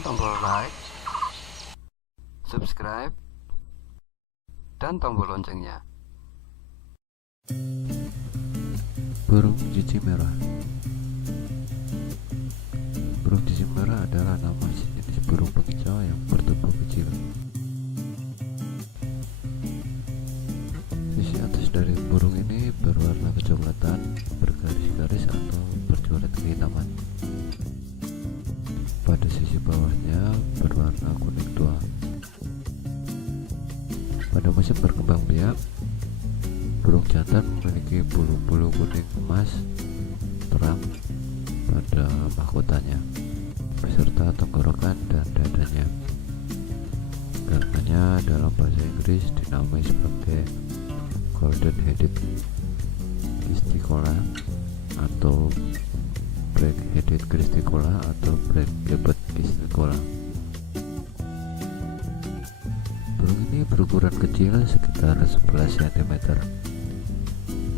tekan tombol like, subscribe, dan tombol loncengnya. Burung cici merah. Burung cici merah adalah nama sejenis burung pengicau yang bertubuh kecil. Sisi atas dari burung ini berwarna kecoklatan, bergaris-garis atau bercoret kehitaman. Pada sisi bawahnya berwarna kuning tua. Pada musim berkembang biak, burung jantan memiliki bulu-bulu kuning emas terang pada mahkotanya, beserta tenggorokan dan dadanya. Karenanya dalam bahasa Inggris dinamai sebagai golden-headed cristicola atau black-headed cristicola atau black-legged cristicola. Burung ini berukuran kecil sekitar 11 cm.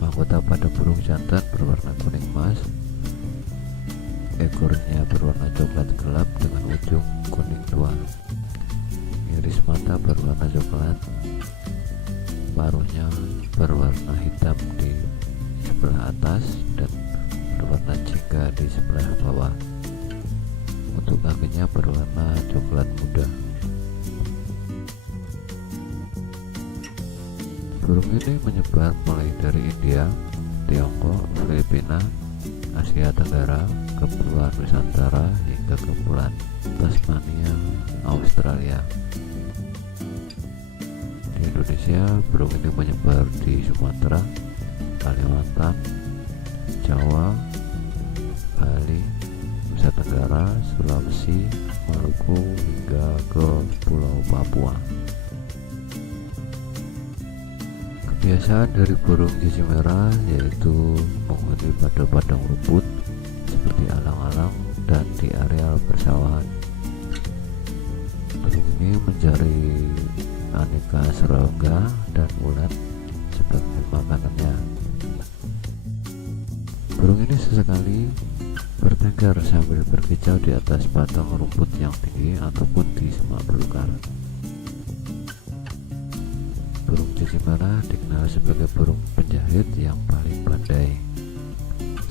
Mahkota pada burung jantan berwarna kuning emas. Ekornya berwarna coklat gelap dengan ujung kuning tua. Iris mata berwarna coklat. Paruhnya berwarna hitam di sebelah atas dan berwarna jingga di sebelah bawah. Untuk kakinya berwarna coklat muda. Burung ini menyebar mulai dari India, Tiongkok, Filipina, Asia Tenggara, Kepulauan Nusantara hingga Kepulauan Tasmania, Australia. Di Indonesia, burung ini menyebar di Sumatera, Kalimantan, Jawa, Bali, Nusa Tenggara, Sulawesi, Maluku hingga ke Pulau Papua. Kebiasaan dari burung cici merah yaitu menghuni pada padang rumput seperti alang-alang dan di areal persawahan. Burung ini mencari aneka serangga dan ulat sebagai makanannya. Burung ini sesekali bertengger sambil berkicau di atas batang rumput yang tinggi ataupun di semak belukar. Burung cici merah dikenal sebagai burung penjahit yang paling pandai.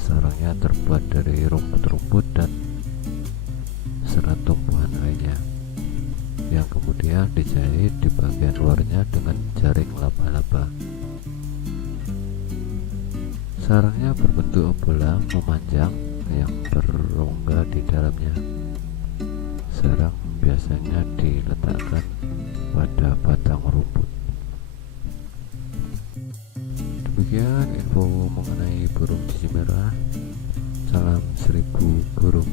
Sarangnya terbuat dari rumput-rumput dan serat tumbuhan lainnya, yang kemudian dijahit di bagian luarnya dengan jaring laba-laba. Sarangnya berbentuk bola memanjang yang berongga di dalamnya. Sarang biasanya diletakkan pada batang rumput. Demikian info mengenai burung cici merah. Salam 1000 burung.